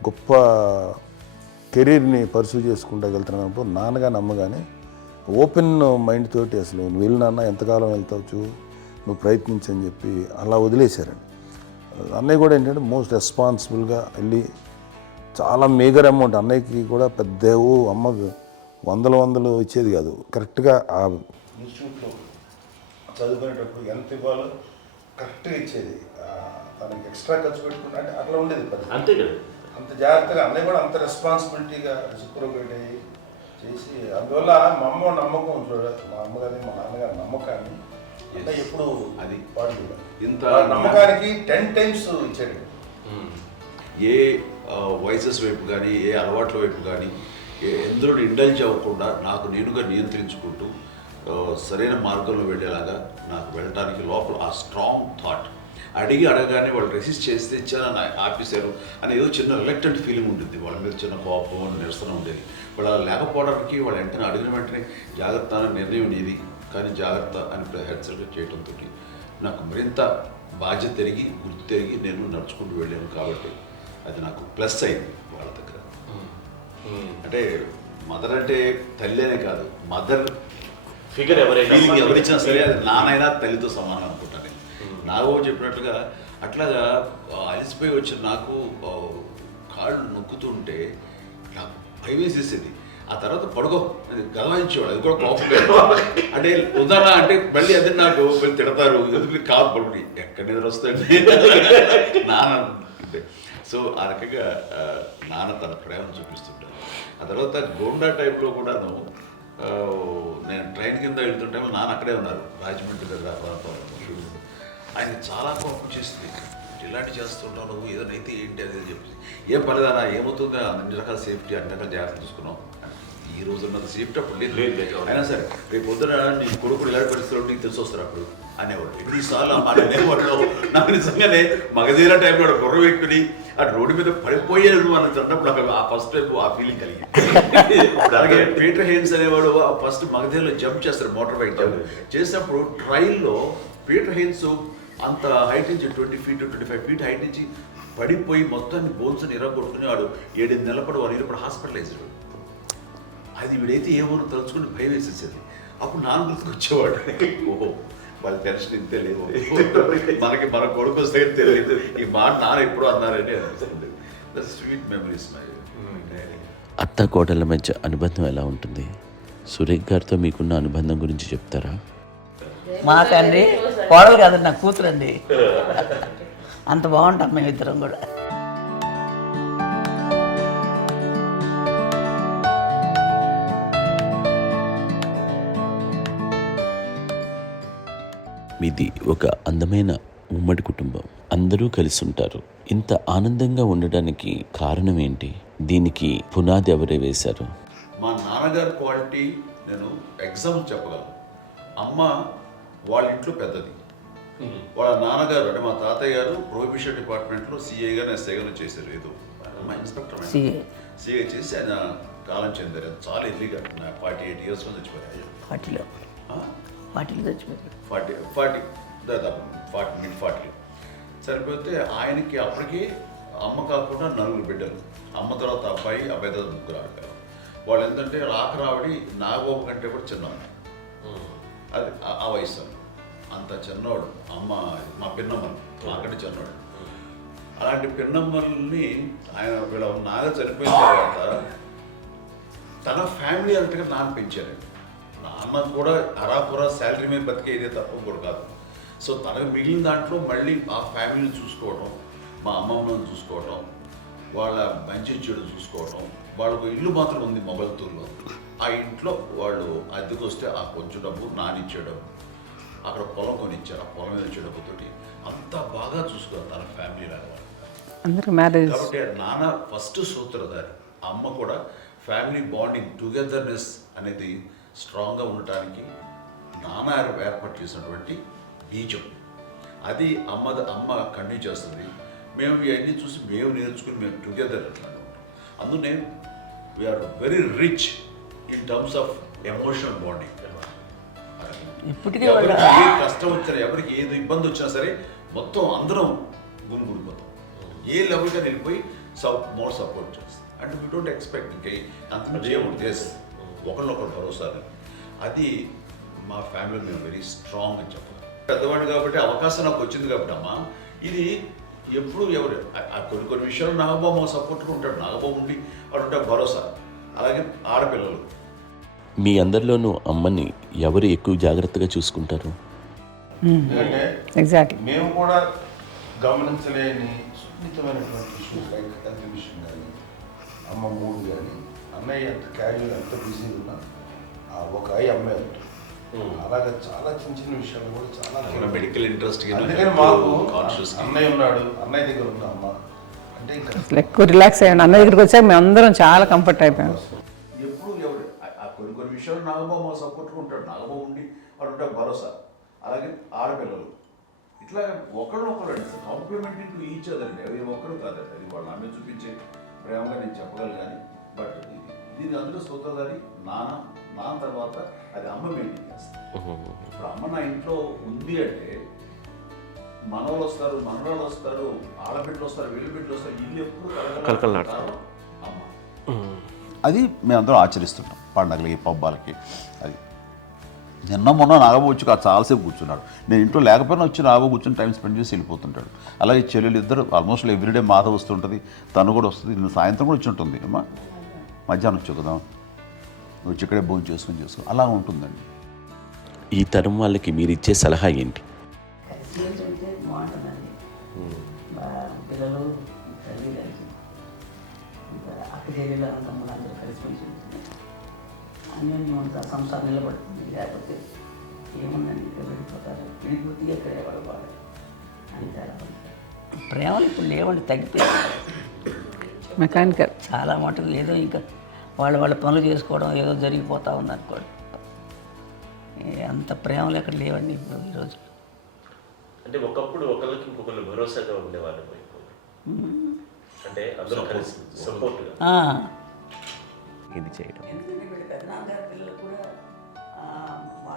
గొప్ప కెరీర్ని పర్సూ చేసుకుంటూ వెళ్తున్నప్పుడు నాన్నగాని అమ్మగానే ఓపెన్ మైండ్ తోటి అసలు నువ్వు వెళ్ళినా ఎంతకాలం వెళ్తావు నువ్వు ప్రయత్నించని చెప్పి అలా వదిలేశారండి. అన్నయ్య కూడా ఏంటంటే మోస్ట్ రెస్పాన్సిబుల్గా వెళ్ళి చాలా మేజర్ అమౌంట్ అన్నయ్యకి కూడా పెద్ద అమ్మకు వందలు ఇచ్చేది కాదు. కరెక్ట్గా ఆ ఇన్స్టిట్యూట్లో చదువుకునేటప్పుడు ఎంత ఇవ్వాలో కరెక్ట్గా ఇచ్చేది. తనకి ఎక్స్ట్రా ఖర్చు పెట్టుకుంటే అంటే అట్లా ఉండేది అంతే కదా. అంత జాగ్రత్తగా అన్నయ్య కూడా అంత రెస్పాన్సిబిలిటీగా రిసిప్రోకేట్ అయ్యి చేసి అందువల్ల మా అమ్మ నమ్మకం మా అమ్మగారి మా నాన్నగారి నమ్మకాన్ని అన్నయ్య ఎప్పుడు అది వాడు ఇంత నమ్మకానికి 10 times ఇచ్చాడు. ఏ వయసెస్ వైపు కానీ ఏ అలవాట్ల వైపు కానీ ఎందులో ఇండల్జ్ అవ్వకుండా నాకు నేనుగా నియంత్రించుకుంటూ సరైన మార్గంలో వెళ్ళేలాగా నాకు వెళ్ళడానికి లోపల ఆ స్ట్రాంగ్ థాట్ అడగగానే వాళ్ళు రెసిస్ట్ చేస్తే ఇచ్చానని ఆపేశారు అని ఏదో చిన్న రిలక్టెంట్ ఫీలింగ్ ఉంటుంది. వాళ్ళ మీద చిన్న కోపం నిరసన ఉండేది. వాళ్ళు అలా లేకపోవడానికి వాళ్ళు వెంటనే అడిగిన వెంటనే జాగ్రత్త అనే నిర్ణయం నీది కానీ జాగ్రత్త అని హెచ్చరిక చేయడంతో నాకు మరింత బాధ్యత తిరిగి గుర్తు తిరిగి నేను నడుచుకుంటూ వెళ్ళాను. కాబట్టి అది నాకు ప్లస్ అయింది వాళ్ళ దగ్గర. అంటే మదర్ అంటే తల్లి అనే కాదు, మదర్ ఫిగర్ ఫీలింగ్ ఎవరిచ్చినా సరే అది నానైనా తల్లితో సమానం అనుకుంటాను. నాకు చెప్పినట్లుగా అట్లాగా అలసిపోయి వచ్చిన నాకు కాళ్ళు నొక్కుతుంటే నాకు భయం వేసేసేది. ఆ తర్వాత పడుకో గలవాయించేవాడు, అది కూడా కోపం. అంటే ఉదాహరణ అంటే మళ్ళీ అదే నాకు తిడతారు, ఎందుకు కాదు పడుకుని ఎక్కడ నిద్ర వస్తాయండి నాన్న. సో ఆ రకంగా నాన్న తన ప్రేమను చూపిస్తుంటాను. ఆ తర్వాత గోండా టైప్లో కూడాను నేను ట్రైన్ కింద వెళ్తుంటే నాన్న అక్కడే ఉన్నారు, రాజమండ్రి దగ్గర ప్రాంతంలో. ఆయన చాలా కోపం చేస్తుంది, ఇలాంటి చేస్తుంటావు నువ్వు, ఏదైనా అయితే ఏంటి అది చెప్పి ఏం పర్లేదన్నా ఏమవుతుందో అన్ని రకాల సేఫ్టీ అన్ని రకాల జాగ్రత్తలు చూసుకున్నాం. ఈ రోజు ఉన్నది సేఫ్టీ అప్పుడు లేదు. అయినా సరే రేపు పొద్దున నీ కొడుకులు ఇలాంటి పరిస్థితుల్లో నీకు తెలిసి వస్తారు అప్పుడు అనేవాడు. ఎన్నిసార్లు మాట అనేవాడు. నాకు నిజంగానే మగధీర టైంలో గుర్ర పెట్టుకుని ఆ రోడ్డు మీద పడిపోయేది అని అన్నప్పుడు నాకు ఆ ఫస్ట్ టైం ఆ ఫీలింగ్ కలిగింది. అలాగే పీటర్ హెయిన్స్ అనేవాడు ఫస్ట్ మగధీరలో జంప్ చేస్తారు, మోటార్ బైక్ జంప్ చేసినప్పుడు ట్రైల్లో పీటర్ హెయిన్స్ అంత హైట్ నుంచి 20 feet 25 feet హైట్ నుంచి పడిపోయి మొత్తాన్ని బోన్స్ని ఇరగొట్టుకుని వాడు 7 నెలల పాటు వాడు ఇరప్పుడు హాస్పిటలైజ్డ్. అది వీడైతే ఏమో తలుచుకుని భయం వేసేసేది. అప్పుడు నాన్న గుర్తుకు వచ్చేవాడు, ఓహో వాళ్ళ టెన్షన్ ఇంతే లేదు, మనకి మన కొడుకు వస్తే తెలియదు ఈ మాట నాన్న ఎప్పుడు అన్నారని అనిపిస్తుంది. Sweet memories my. అత్త కోడళ్ళ మధ్య అనుబంధం ఎలా ఉంటుంది? సురేఖ్ గారితో మీకున్న అనుబంధం గురించి చెప్తారా? మాకండి కోడలు కాదు, నా కూతురండి. అంత బాగుంటాం మేమిద్దరం కూడా. మీది ఒక అందమైన ఉమ్మడి కుటుంబం, అందరూ కలిసి ఉంటారు. ఇంత ఆనందంగా ఉండడానికి కారణం ఏంటి? దీనికి పునాది ఎవరే వేశారు? మా నాన్నగారి క్వాలిటీ నేను ఎగ్జాంపుల్ చెప్పగలను. అమ్మ వాళ్ళ ఇంట్లో పెద్దది, వాళ్ళ నాన్నగారు అంటే మా తాతయ్య గారు ప్రొహిబిషన్ డిపార్ట్మెంట్లో సిఐగా ఎస్ఐగా చేశారు. ఏదో మా ఇన్స్పెక్టర్ సిఐ చేసి ఆయన కాలం చెందారు. చాలా ఎర్లీగా 48 years చచ్చిపోయారు. 40 చచ్చిపోయారు. 40 దాదాపు 40 సరిపోతే ఆయనకి అప్పటికి అమ్మ కాకుండా 4 బిడ్డలు. అమ్మ తర్వాత అబ్బాయి తర్వాత 3 ఆడతారు. వాళ్ళు ఏంటంటే రాకరావడి నాగోప కంటే కూడా చిన్నవాడు. అది ఆ వయసు అంత చిన్నవాడు. అమ్మ మా పిన్నమ్మలు మాకంటే చిన్నవాడు. అలాంటి పిన్నమ్మల్ని ఆయన వీళ్ళ నాగ చనిపోయిన తర్వాత తన ఫ్యామిలీ అంతగా నాన్న పెంచారు. నాన్న కూడా అరాపురా శాలరీ మీద బతికేదే తప్ప కూడా కాదు. సో తనకు మిగిలిన దాంట్లో మళ్ళీ ఆ ఫ్యామిలీని చూసుకోవడం, మా అమ్మమ్మను చూసుకోవడం, వాళ్ళ మంచి చెడు చూసుకోవడం. వాళ్ళకు ఇల్లు మాత్రం ఉంది మొగల్తూరులో. ఆ ఆ ఇంట్లో వాళ్ళు అద్దెకు వస్తే ఆ కొంచెం డబ్బు నానిచ్చే డబ్బు, అక్కడ పొలం కొనిచ్చారు, ఆ పొలం మీద వచ్చే డబ్బుతోటి అంతా బాగా చూసుకోవాలి తన ఫ్యామిలీ లాగా. అందరూ మ్యారేజ్ కాబట్టి నాన్న ఫస్ట్ సూత్రధారి, అమ్మ కూడా ఫ్యామిలీ బాండింగ్ టుగెదర్నెస్ అనేది స్ట్రాంగ్గా ఉండటానికి నాన్న ఏర్పాటు చేసినటువంటి బీజం. అది అమ్మ కంటిన్యూ చేస్తుంది. మేము ఇవన్నీ చూసి మేము నేర్చుకుని మేము టుగెదర్ అట్లాగా ఉంటాం. అందునే we are very rich in terms of emotional bonding. ఇప్పటికే ఎవరికి ఏ కష్టం వచ్చినా, ఎవరికి ఏది ఇబ్బంది వచ్చినా సరే మొత్తం అందరం గుమిగూడిపోతాం. ఏ లెవెల్గా వెళ్ళిపోయి మోర్ సపోర్ట్ చేస్తాం. అంటే వీ డోంట్ ఎక్స్పెక్ట్ ఇంకా అంతమంది చేయకూడదు. చేసి ఒకరినొకరు భరోసా. అది మా ఫ్యామిలీ మేము వెరీ స్ట్రాంగ్ అని చెప్పాలి. పెద్దవాడు కాబట్టి అవకాశం నాకు వచ్చింది కాబట్టి అమ్మ, ఇది ఎప్పుడు ఎవరు కొన్ని విషయాలు నాగబాబు మా సపోర్ట్గా ఉంటాడు. నాగబాబు ఉండి వాడు ఉంటే భరోసా. అలాగే ఆడపిల్లలు మీ అందరిలోనూ అమ్మని ఎవరు ఎక్కువ జాగ్రత్తగా చూసుకుంటారు? ఎందుకంటే ఎగ్జాక్ట్లీ మేము కూడా గమనించలేని సున్నితమైనటువంటి ఇష్యూస్ లైక్ హెల్త్ విషయం కానీ, అమ్మ మూడు కానీ, అన్నయ్య ఎంత క్యాజువల్ ఎంత బిజీ ఉన్నా ఒక అమ్మాయి ఉంటుంది. అలాగే చాలా చిన్న చిన్న విషయాలు కూడా చాలా మెడికల్ ఇంట్రెస్ట్. అందుకని మాకు అన్నయ్య ఉన్నాడు, అన్నయ్య దగ్గర ఉన్న అమ్మ అంటే ఇంకా ఎక్కువ రిలాక్స్ అయ్యాను. అన్న దగ్గరికి వచ్చాక మేము అందరం చాలా కంఫర్ట్ అయిపోయాం. ఎప్పుడు ఎవరు కొన్ని విషయాలు నాగబాబు మా సపోర్ట్గా ఉంటాడు. నాగబాబు ఉండి వాడు ఉంటే భరోసా. అలాగే ఆడపిల్లలు ఇట్లా ఒకరినొకరు అండి కాంప్లిమెంటింగ్ టు ఈచ్ అదర్ అండి. అవి ఒక్కరు కాదండి, అది వాళ్ళు ఆమె చూపించే ప్రేమగా నేను చెప్పగలను. కానీ బట్ దీని అందరూ సూత్రధారి నాన్న తర్వాత అది అమ్మ మెయింటైన్ చేస్తుంది. ఇప్పుడు అమ్మ నా ఇంట్లో ఉంది అంటే మనవాళ్ళు వస్తారు, మనవాళ్ళు వస్తారు, ఆడబిడ్డలు వస్తారు, వీళ్ళ బిడ్డలు వస్తారు, ఇల్లు ఎప్పుడు కలకలాడతారు అమ్మ. అది మేమందరం ఆచరిస్తుంటాం పండగలకి పబ్బాలకి. అది నిన్న మొన్న నాగబాబు వచ్చి చాలాసేపు కూర్చున్నాడు. నేను ఇంట్లో లేకపోయినా వచ్చి నాగబాబు కూర్చొని టైం స్పెండ్ చేసి వెళ్ళిపోతుంటాడు. అలాగే చెల్లెలు ఇద్దరు ఆల్మోస్ట్ ఎవ్రీడే మాధవ్ వస్తుంటుంది, తను కూడా వస్తుంది. నిన్న సాయంత్రం కూడా వచ్చి ఉంటుంది. అమ్మా మధ్యాహ్నం వచ్చి కదా వచ్చి ఇక్కడే భోజనం చేసుకుని అలా ఉంటుందండి. ఈ తరం వాళ్ళకి మీరు ఇచ్చే సలహా ఏంటి? కలిసి ఉంటే బాగుంటుందండి. పిల్లలు తల్లి కలిసి ఇంకా అక్క చెల్లెలు తమ్ముడు అందరూ కలిసిమెలిసి ఉంటుంది. అన్యోన్యం అంతా సంసారం నిలబడుతుంది. లేకపోతే ఏముందండి ఇక్కడ వెళ్ళిపోతారు, విడిపోతే ఎక్కడే పడబాడు అంతే. ప్రేమలు ఇప్పుడు లేవండి, తగ్గిపోయాయి. మెకానికల్ చాలా మటుకు ఏదో ఇంకా వాళ్ళ పనులు చేసుకోవడం ఏదో జరిగిపోతూ ఉంది అనుకోండి. అంత ప్రేమలు ఎక్కడ లేవండి ఇప్పుడు ఈరోజు. అంటే ఒకప్పుడు ఒకరికి ఇంకొకరు భరోసాగా ఉండేవాళ్ళు, అంటే అందరూ కలిసి సపోర్ట్గా ఇది చేయడం. ఎందుకంటే వీళ్ళ పెద్దనాన్నగారి పిల్లలు కూడా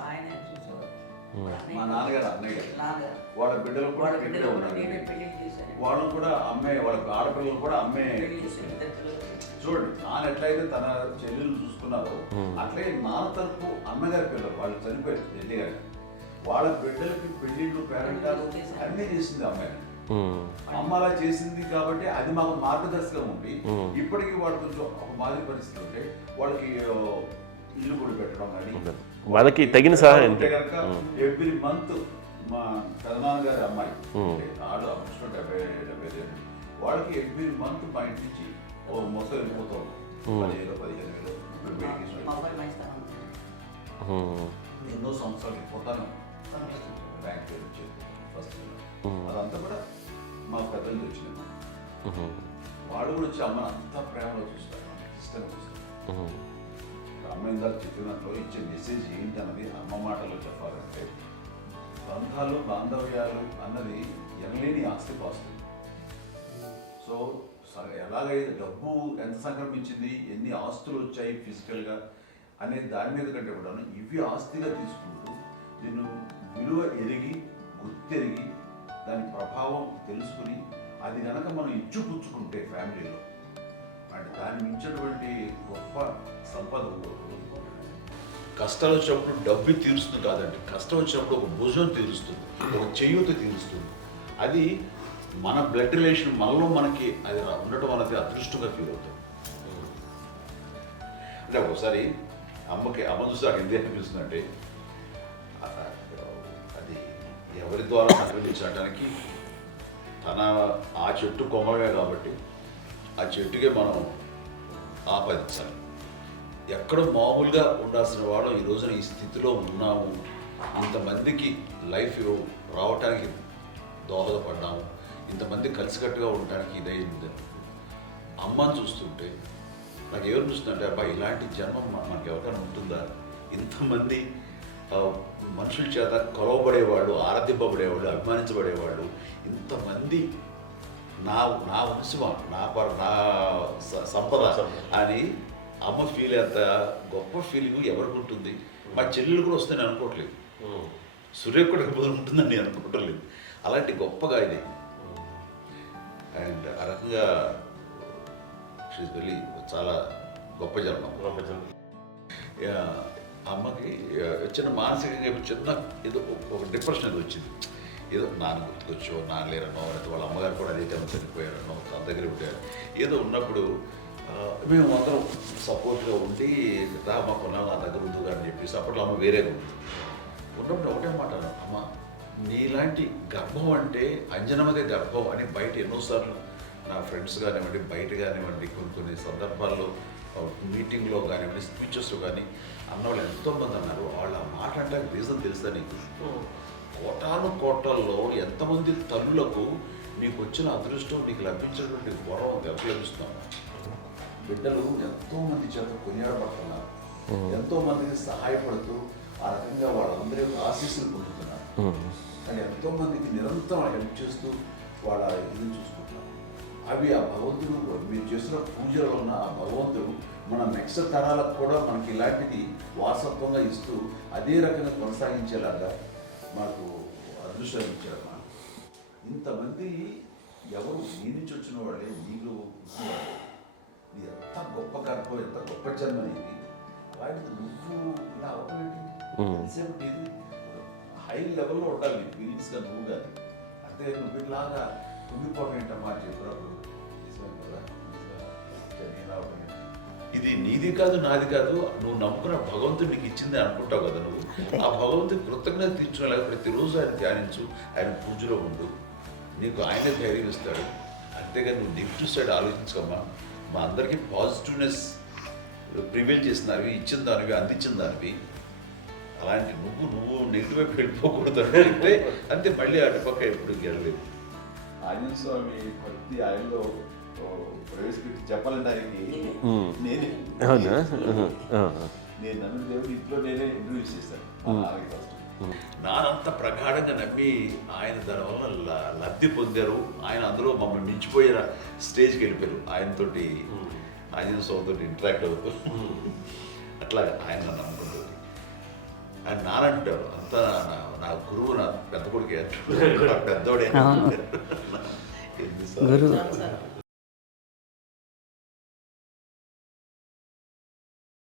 ఆయన చూసేవారు. మా నాన్నగారు అన్నయ్య గారు నాన్నగారు వాళ్ళ బిడ్డలు కూడా వాళ్ళ ఇక్కడే బిడ్డలు కూడా ఉన్నారు. నేనే పెళ్లి చేశాను. వాళ్ళు కూడా అమ్మాయి, వాళ్ళ ఆడపిల్లలు కూడా అమ్మాయి. పెళ్లి చేశాను ఇద్దరు పిల్లలు. చూడండి నాన్న ఎట్లయితే తన చెల్లెలు చూసుకున్నారో అట్లే నాన్న తరపు అమ్మగారి పిల్లలు వాళ్ళు చనిపోయారు చెల్లి గారి, వాళ్ళ బిడ్డలకి పెళ్లిళ్ళు పేరెంటాలు అన్నీ చేసింది అమ్మాయి. అమ్మ అలా చేసింది కాబట్టి అది మాకు మార్గదర్శకం ఉంది. ఇప్పటికీ వాళ్ళు కొంచెం ఒక మాదిరి పరిస్థితి ఉంటే వాళ్ళకి ఇల్లు కూడా పెట్టడం కానీ వాళ్ళకి తగిన సహాయం కనుక ఎవ్రీ మంత్ మా పెదనాన్న గారి అమ్మాయి వాళ్ళు ఆల్మోస్ట్ 70 వాళ్ళకి ఎవ్రీ మంత్ మా ఇంటి నుంచి మొత్తం వెళ్ళిపోతాం 10,000-15,000 మా అబ్బాయి మంచితనం ఎన్నో సంవత్సరాలు వెళ్ళిపోతాను. బ్యాంక్ పేరు వచ్చేది ఫస్ట్ అదంతా కూడా మా పెద్దలు వచ్చింది. వాళ్ళు కూడా వచ్చి అమ్మని అంతా ప్రేమలో చూస్తారు, ఇష్టంగా చూస్తారు. అమ్మ ఇందాక చెప్పినట్లు ఇచ్చే మెసేజ్ ఏంటన్నది అమ్మ మాటలో చెప్పాలంటే బంధాలు బాంధవ్యాలు అన్నది ఎనలేని ఆస్తి పాస్తుంది. సో ఎలాగైతే డబ్బు ఎంత సంక్రమించింది, ఎన్ని ఆస్తులు వచ్చాయి ఫిజికల్గా అనే దాని మీద కంటే కూడా ఇవి ఆస్తిగా తీసుకుంటూ దీన్ని విలువ ఎరిగి గుర్తెరిగి దాని ప్రభావం తెలుసుకుని అది కనుక మనం ఇచ్చిపుచ్చుకుంటే ఫ్యామిలీలో అంటే దాన్ని మించినటువంటి గొప్ప సంపద. కష్టాలు వచ్చినప్పుడు డబ్బు తీరుస్తుంది కాదండి, కష్టం వచ్చినప్పుడు ఒక భుజం తీరుస్తుంది, ఒక చేయూత తీరుస్తుంది. అది మన బ్లడ్ రిలేషన్ మనలో మనకి అది ఉండటం అనేది అదృష్టంగా ఫీల్ అవుతాం. అంటే ఒకసారి అమ్మ చూసి నాకు ఎందుకు అనిపిస్తుంది అంటే అది ఎవరి ద్వారా సంక్రమించడానికి తన ఆ చెట్టు కొమ్మలమే కాబట్టి ఆ చెట్టుకే మనం ఆపాదించాలి. ఎక్కడో మామూలుగా ఉండాల్సిన వాళ్ళం ఈ రోజున ఈ స్థితిలో ఉన్నాము, ఇంతమందికి లైఫ్ రావటానికి దోహదపడ్డాము, ఇంతమంది కలిసికట్టుగా ఉండడానికి ఇదైంది. అమ్మని చూస్తుంటే నాకు ఏమనిపిస్తుందంటే అబ్బాయి ఇలాంటి జన్మం మనకి ఎవరికైనా ఉంటుందా? ఇంతమంది మనుషుల చేత కొలవబడేవాళ్ళు, ఆరాధింపబడేవాళ్ళు, అభిమానించబడేవాళ్ళు, ఇంతమంది నా నా వంశమా, నా సంపద అని అమ్మ ఫీల్ అంత గొప్ప ఫీలింగ్ ఎవరికి ఉంటుంది? మా చెల్లెలు కూడా వస్తే నేను అనుకోవట్లేదు, సూర్య కూడా ఉంటుందని నేను అనుకోవట్లేదు. అలాంటి గొప్పగా ఇది. అండ్ ఆ రకంగా షీఈ్ వెరీ చాలా గొప్ప జన్మ. అమ్మకి చిన్న మానసికంగా చిన్న ఏదో ఒక డిప్రెషన్ అది వచ్చింది. ఏదో నాన్న గుర్తుకొచ్చో, నాన్న లేరనో, లేకపోతే వాళ్ళ అమ్మగారు కూడా అదే టైం చనిపోయారనో, తన దగ్గర ఉంటారు ఏదో ఉన్నప్పుడు మేము అందరం సపోర్ట్గా ఉండి మాకు నా దగ్గర ఉందో అని చెప్పేసి అప్పట్లో అమ్మ వేరేగా ఉంది. ఉన్నప్పుడు ఒకటే మాట అమ్మ, నీలాంటి గర్భం అంటే అంజనమ్మదే గర్భం అని బయట ఎన్నోసార్లు నా ఫ్రెండ్స్ కానివ్వండి, బయట కానివ్వండి, కొన్ని సందర్భాల్లో మీటింగ్లో కానివ్వండి, స్పీచెస్లో కానీ అన్నవాళ్ళు ఎంతోమంది అన్నారు. వాళ్ళ మాట అంటే రీజన్ తెలుసా నీకు? కోటాను కోటల్లో ఎంతమంది తల్లులకు నీకు వచ్చిన అదృష్టం, నీకు లభించినటువంటి వరం ఎవరు లభిస్తున్నావు? బిడ్డలు ఎంతోమంది చేత కొనియాడబడుతున్నారు, ఎంతోమందికి సహాయపడుతూ ఆ రకంగా వాళ్ళందరి యొక్క ఆశీస్సులు పొందుతున్నారు. కానీ ఎంతోమందికి నిరంతరం హెల్ప్ చేస్తూ వాళ్ళ ఇది చూసుకుంటున్నారు. అవి ఆ భగవంతుడు మీరు చేస్తున్న పూజలో ఉన్న ఆ భగవంతుడు మన నెక్స్ట్ తరాలకు కూడా మనకి ఇలాంటిది వారసత్వంగా ఇస్తూ అదే రకంగా కొనసాగించేలాగా మనకు అదృష్టం ఇచ్చారమ్మా. ఇంతమంది ఎవరు నీ నుంచి వచ్చిన వాళ్ళే, నీకు నీ ఎంత గొప్ప గర్భం, ఎంత గొప్ప జన్మ నీది. వాటికి నువ్వు ఇలా అవటమేంటి? ఎంతసేపు నీది హై లెవెల్లో ఉండాలి నీ ఫీలింగ్స్గా నువ్వు కానీ. అంతే నువ్వు ఇలాగా కుంగిపోవడం ఏంటమ్మా అని చెప్పినప్పుడు ఇది నీది కాదు, నాది కాదు, నువ్వు నమ్ముకున్న భగవంతుడు నీకు ఇచ్చింది అనుకుంటావు కదా. నువ్వు ఆ భగవంతుడి కృతజ్ఞత తీర్చుకునే ప్రతిరోజు ఆయన ధ్యానించు, ఆయన పూజలో ఉండు, నీకు ఆయనే ధైర్యం ఇస్తాడు. అంతేగాని నువ్వు నెగిటివ్ సైడ్ ఆలోచించుకోమ్మా. మా అందరికీ పాజిటివ్నెస్ ప్రివైల్ చేసిన దానివి, ఇచ్చిన దానివి, అందించిన దానివి. అలాంటి నువ్వు నెగిటివ్ వైపు వెళ్ళిపోకూడదు అంటే అంతే. మళ్ళీ అటుపక్క ఎప్పుడు గెలలేదు. ఆంజనేయ స్వామి భక్తి ఆయనలో ప్రవేశపెట్టి చెప్పాలంటే ఆయనకి నేనే నేను నమ్మిన దేవుడు ఇంట్లో నేనే ఇంట్రడ్యూస్ చేశాను. నానంత ప్రగాఢంగా నమ్మి ఆయన దానివల్ల లబ్ధి పొందారు. ఆయన అందులో మమ్మల్ని మించిపోయిన స్టేజ్కి వెళ్ళిపోయారు. ఆయనతోటి ఆంజనేయ స్వామితో ఇంటరాక్ట్ అవుతూ అట్లా ఆయన నమ్ముకుంటుంది. ఆయన నానంటారు అంతా నా గురువు, నా పెద్ద కొడుకు పెద్దోడే.